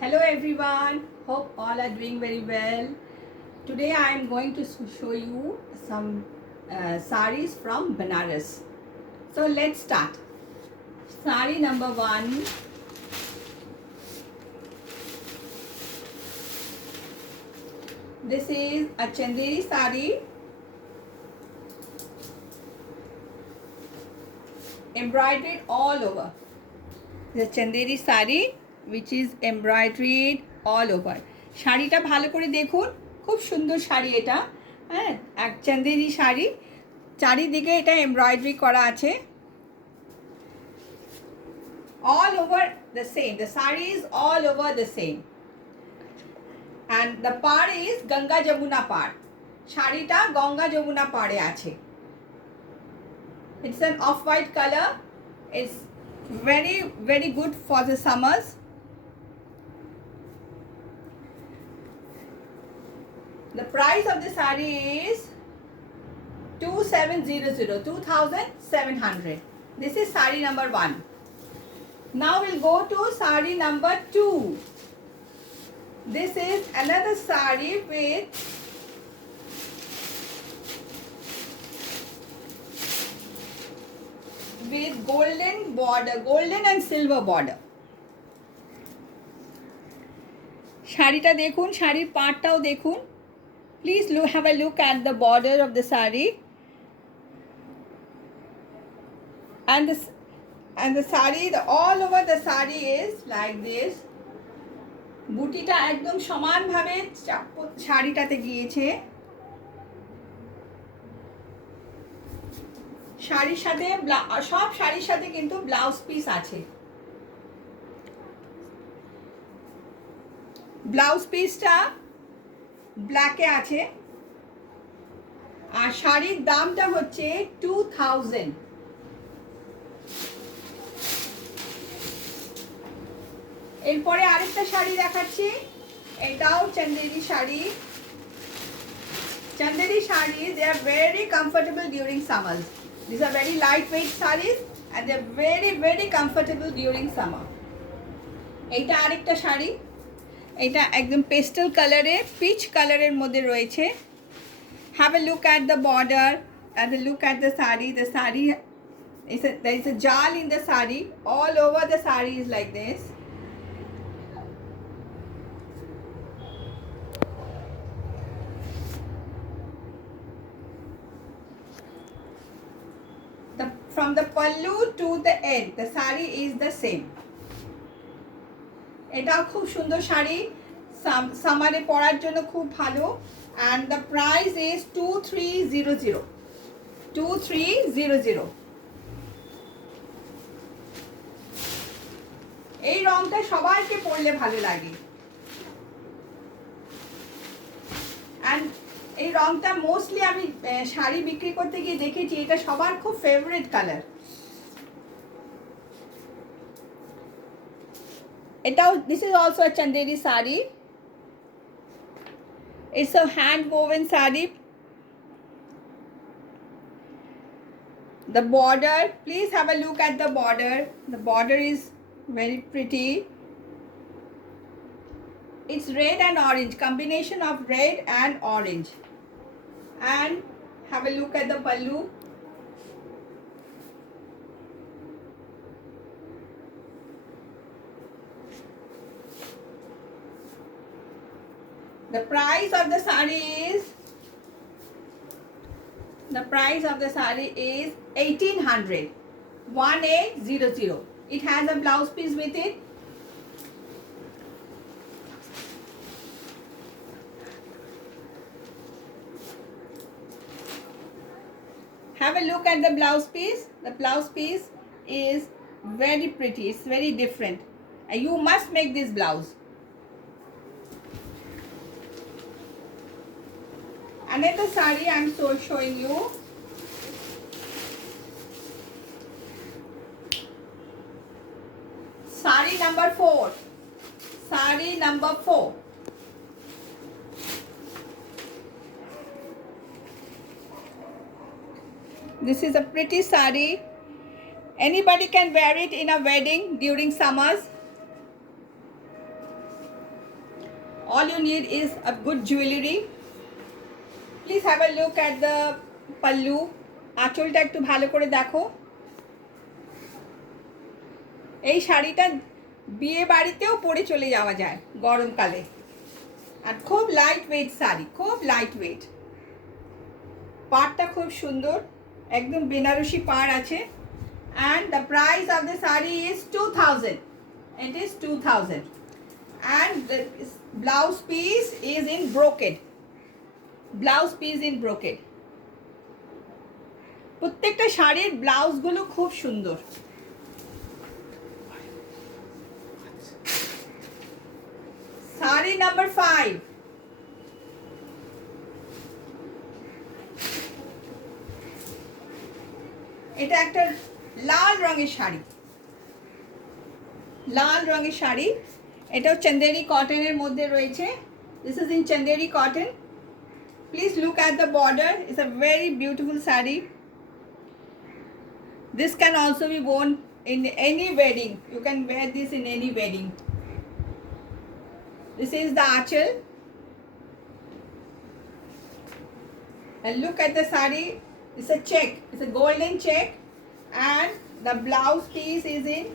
Hello everyone, hope all are doing very well. Today I am going to show you some saris from Banaras. So let's start. Sari number 1. This is a Chanderi sari, embroidered all over. The Chanderi sari which is embroidered all over. শাড়িটা ভালো করে দেখুন, খুব সুন্দর শাড়ি এটা। হ্যাঁ, এক চান্দেরি শাড়ি, চারিদিকে এটা এমব্রয়ডারি করা আছে। All over the same. The sari is all over the same. And the part is Ganga Jamuna part. শাড়িটা গঙ্গা যমুনা পাড়ে আছে। It's an off-white color. It's very good for the summers. The price of the sari is 2700, 2700. This is sari number 1. Now we'll go to sari number 2. This is another sari with golden border, golden and silver border. শাড়িটা দেখুন, শাড়ির পাড়টাও দেখুন। Please have a look at the border of the sari. And the sari, all over the sari is like this. বুটিটা একদম সমানভাবে শাড়িটাতে গিয়েছে। শাড়ির সাথে সব শাড়ির সাথে কিন্তু ব্লাউজ পিস আছে। ব্লাউজ পিসটা ব্ল্যাকে আছে। আর শাড়ির দামটা হচ্ছে 2000। এরপরে আরেকটা শাড়ি দেখাচ্ছি, এটাও Chanderi sari. Chanderi sari, they are very comfortable during summers. These are very lightweight sarees and they are very comfortable during summer. এইটা আরেকটা শাড়ি, এটা একদম পেস্টেল কালারে, পিচ কালারের মধ্যে রয়েছে। Have a look at the border, have a look at the sari. The sari there is a jal in the sari. All over the sari is like this. From the pallu to the end, the sari is the same. এটাও খুব সুন্দর শাড়ি, সামারে পরার জন্য খুব ভালো। And the price is 2300, 2300. এই রংটা সবাইকে পরলে ভালো লাগে। And এই রংটা মোস্টলি আমি শাড়ি বিক্রি করতে গিয়ে দেখেছি, এটা সবার খুব ফেভারিট কালার। এটাও, this is also a Chanderi sari. It's a hand woven sari. The border, please have a look at the border. The border is very pretty. It's red and orange, combination of red and orange. And have a look at the pallu. The price of the sari is 1800, 1800. It has a blouse piece with it. Have a look at the blouse piece. The blouse piece is very pretty. It's very different. You must make this blouse. Another sari I am showing you. Sari number 4. Sari number 4. This is a pretty sari. Anybody can wear it in a wedding during summers. all you need is a good jewelry. Please have a look at the pallu. আঁচলটা একটু ভালো করে দেখো। এই শাড়িটা বিয়ে বাড়িতেও পরে চলে যাওয়া যায় গরমকালে। আর খুব লাইট ওয়েট শাড়ি, খুব লাইট ওয়েট। পাড়টা খুব সুন্দর, একদম বেনারসি পাড় আছে। And the price of the saree is 2000. It is 2000. And the blouse piece is in brocade. Blouse piece in brocade. প্রত্যেকটা শাড়ির ব্লাউজগুলো খুব সুন্দর। শাড়ি নাম্বার 5। এটা একটা লাল রঙের শাড়ি, লাল রঙের শাড়ি। এটাও চন্দেরি কটনের মধ্যে রয়েছে। This is in Chanderi cotton. Please look at the border. It's a very beautiful sari. This can also be worn in any wedding. You can wear this in any wedding. This is the achal. And look at the sari. It's a check. It's a golden check. And the blouse piece is in.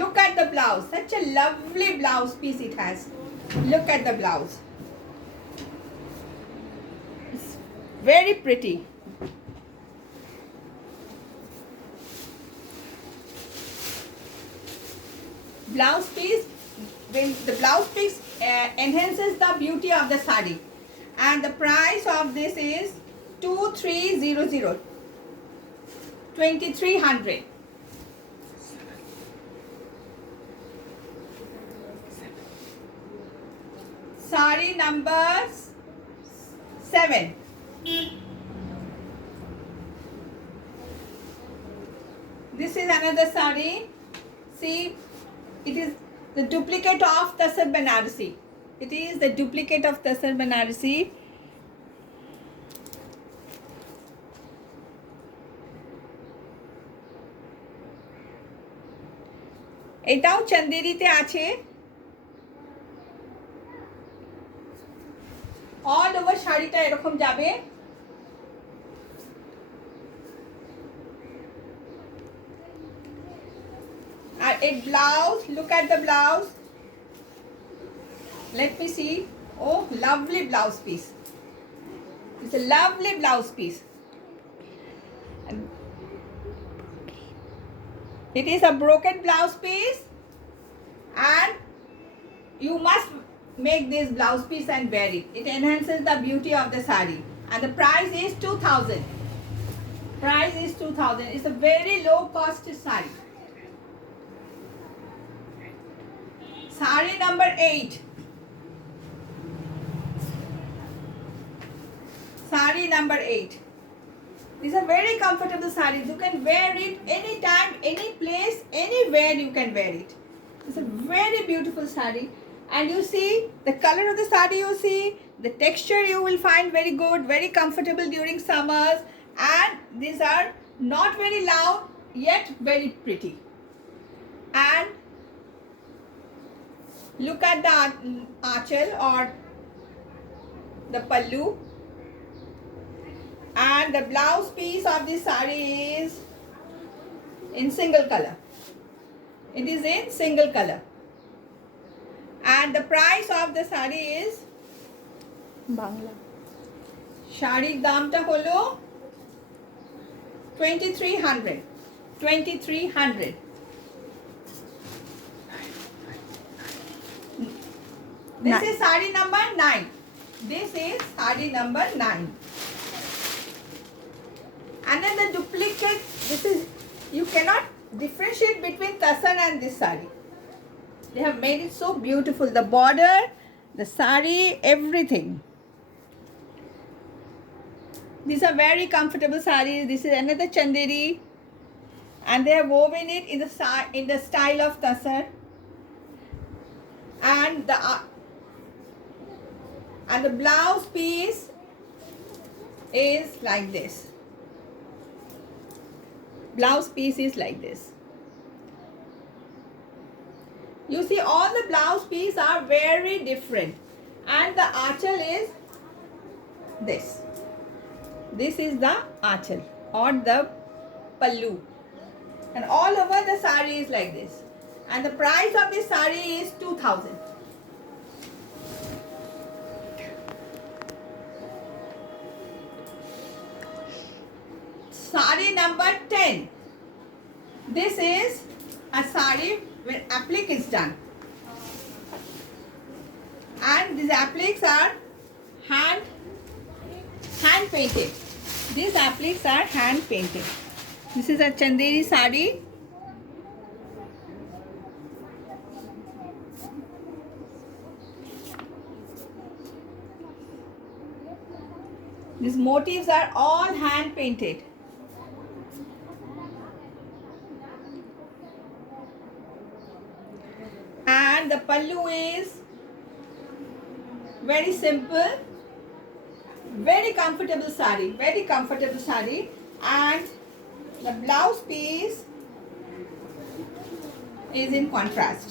Look at the blouse. Such a lovely blouse piece it has. Look at the blouse. It's very pretty. Blouse piece, when the blouse piece enhances the beauty of the sari, and the price of this is 2300, 2300. Sari number 7. This is another sari. See, it is the duplicate of Tasar Banarasi. It is the duplicate of Tasar Banarasi. এটাও চন্দেরিতে আছে। All over শাড়িটা এরকম যাবে। আর এই blouse, look at the blouse. Let me see. Oh, lovely blouse piece. It's a lovely blouse piece. It is a broken blouse piece, and you must make this blouse piece and wear it. It enhances the beauty of the sari. And the price is 2000. Price is 2000. It's a very low cost sari. Sari number 8. Sari number 8. These are very comfortable sarees. You can wear it anytime, any place, anywhere you can wear it. It's a very beautiful saree. And you see the color of the saree, you see the texture, you will find very good, very comfortable during summers. And these are not very loud yet very pretty. And look at the achal or the pallu. And the blouse piece of this saree is in single color. It is in single color. And the price of the saree is Bangla শাড়ির দামটা হলো 2300. 2300. This is saree number 9. This is saree number 9. And then the duplicate, this is, you cannot differentiate between Tasar and this saree. They have made it so beautiful. The border, the saree, everything. These are very comfortable sarees. This is another chanderi, and they have woven it in the style of Tasar. And the blouse piece is like this. Blouse piece is like this. You see, all the blouse piece are very different, and the achal is this. This is the achal or the pallu, and all over the sari is like this. And the price of this sari is 2000. Sari number 10. This is a sari where applique is done, and these appliques are hand painted. These appliques are hand painted. This is a Chanderi sari. These motifs are all hand painted. And the pallu is very simple, very comfortable sari, and the blouse piece is in contrast.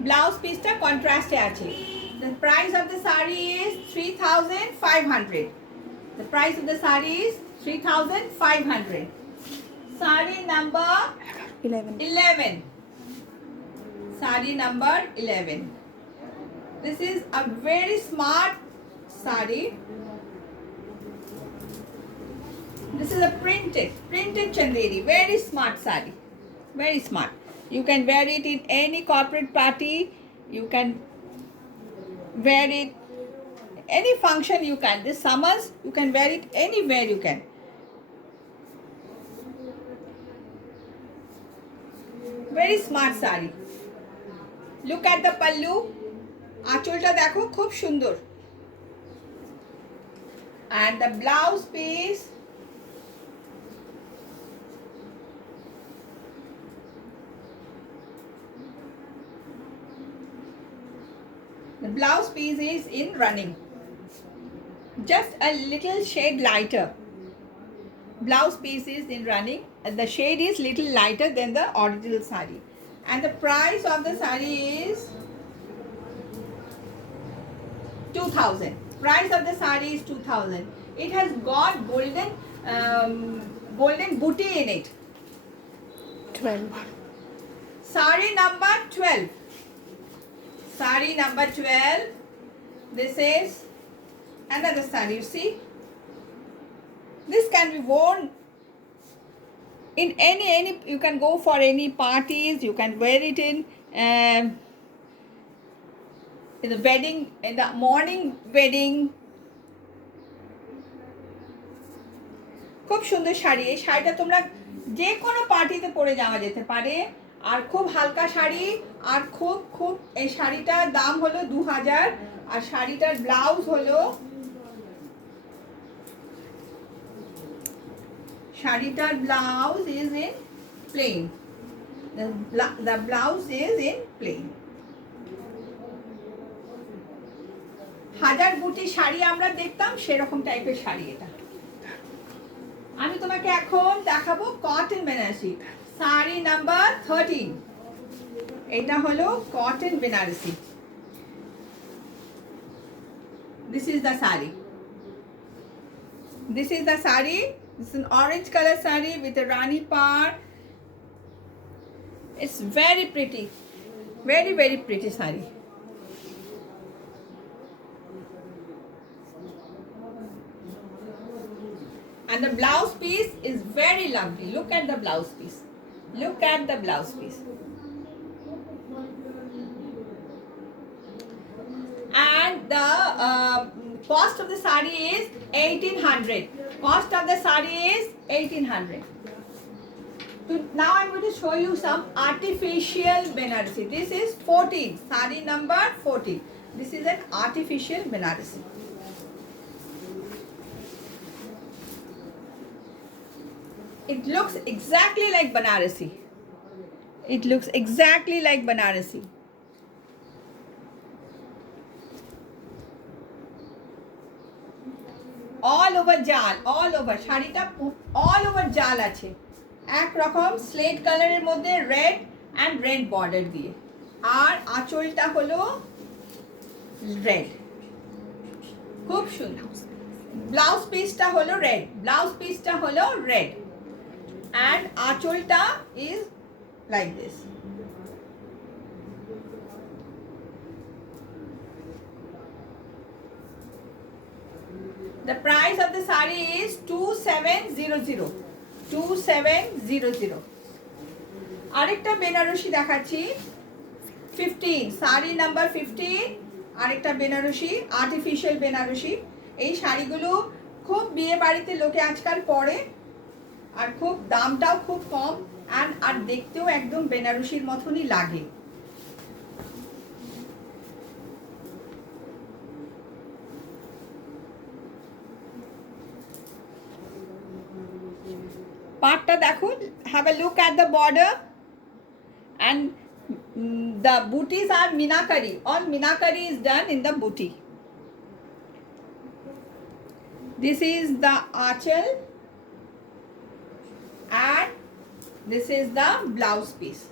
Blouse piece ta contrast hai ache. The price of the sari is 3500. The price of the sari is 3500. Sari number 11. Sari number 11. This is a very smart sari. This is a printed Chanderi. Very smart sari. Very smart. You can wear it in any corporate party. You can wear it any function. You can. This summers you can wear it anywhere. You can. Very smart sari. Look at the pallu. আঁচলটা দেখো খুব সুন্দর, and the blouse piece is in running, just a little shade lighter. Blouse piece is in running, and the shade is little lighter than the original sari, and the price of the sari is 2000. Price of the sari is 2000. It has got golden booty in it. 12. Sari number 12. Sari number 12. This is another sari. You see, this can be worn in any. You can go for any parties. You can wear it in the wedding, in the morning wedding. খুব সুন্দর শাড়ি। এই শাড়িটা তোমরা যে কোনো পার্টিতে পরে যাওয়া যেতে পারে, আর খুব হালকা শাড়ি, আর খুব এই শাড়িটার দাম হলো 2000, আর শাড়িটার ব্লাউজ হলো is in plain. The blouse is in plain. হাজার বুটি শাড়ি আমরা দেখতাম সেরকম টাইপের শাড়ি এটা। আমি তোমাকে এখন দেখাবো কটন বেনারসি। শাড়ি নাম্বার 13। এটা হলো cotton Banarasi. This is the sari. This is the sari. This is an orange color sari with a rani part. It's very pretty, very pretty sari. And the blouse piece is very lovely. Look at the blouse piece. Look at the blouse piece. And the cost of the sari is 1800. Cost of the sari is 1800. So now I'm going to show you some artificial Benarasi. This is 14. Sari number 14. This is an artificial Benarasi. It looks exactly like Banarasi. It looks exactly like Banarasi. All over jal, all over. শাড়িটা all over jal আছে। এক রকম slate কালারের মধ্যে red and red border দিয়ে, আর আঁচলটা হলো red, খুব সুন্দর। ব্লাউজ পিসটা হলো রেড, ব্লাউজ পিসটা হলো রেড, অ্যান্ড আঁচলটা is like this. The price of the sari is 2700. 2700. আরেকটা বেনারসি দেখাচ্ছি 15, শাড়ি নাম্বার 15। আরেকটা বেনারসি, আর্টিফিশিয়াল বেনারসি। এই শাড়িগুলো খুব বিয়ে বাড়িতে লোকে আজকাল পরে, আর খুব দামটাও খুব কম, আর দেখতেও একদম বেনারসির মতনই লাগে। পাটটা দেখো, have a look at the border, and the booties are minakari. All minakari is done in the booty. This is the achal, and this is the blouse piece,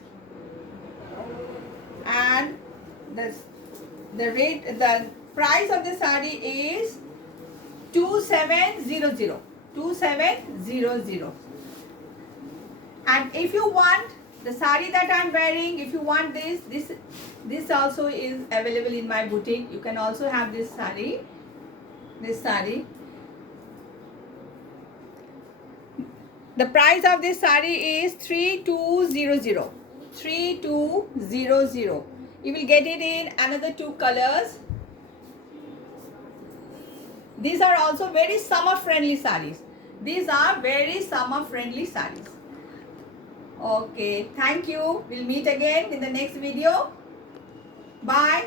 and the rate, the price of the sari is 2700. 2700. And if you want the sari that I'm wearing, if you want this also is available in my boutique. You can also have this sari. The price of this sari is 3200. 3200. You will get it in another 2 colors. These are also very summer friendly sarees. These are very summer friendly sarees. Okay, thank you. We'll meet again in the next video. Bye.